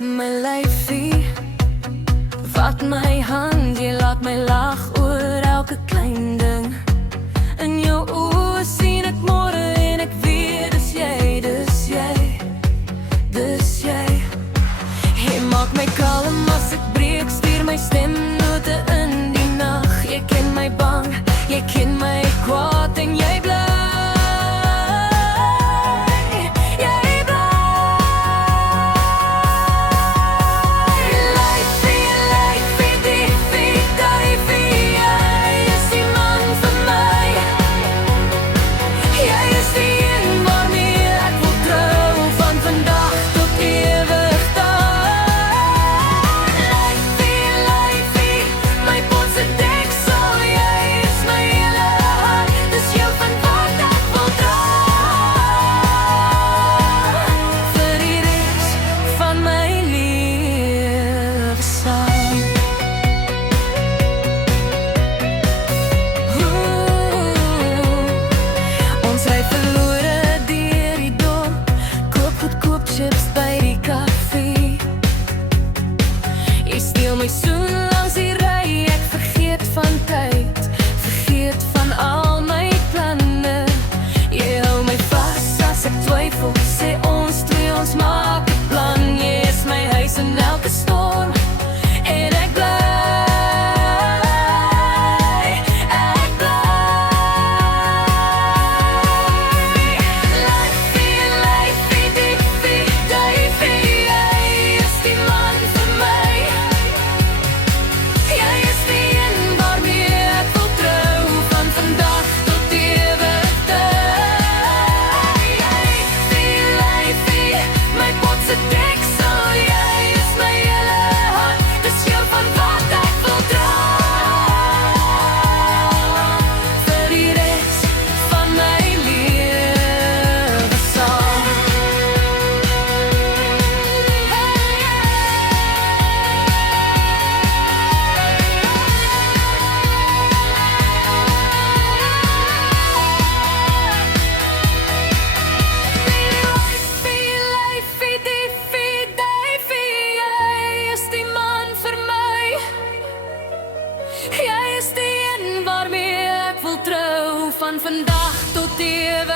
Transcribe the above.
My lyfie, vat my hand, jy laat my lag oor elke klein ding. In jou oë sien ek môre en ek weet dis jy, dis jy, dis jy. Jy maak my kalm as ek breek, stuur my stemnote in die nag. Jy ken my bang, jy ken my kwaad en jy bly. My soen langs die ry, ek vergeet van tyd, vergeet van al my planne. Jy hou my vas as ek twyfel, sê ons twee, ons maak 'n plan. Jy is my huis in elke storm en ek bly. Jy is die een waarmee ek wil trou, van vandag tot ewig.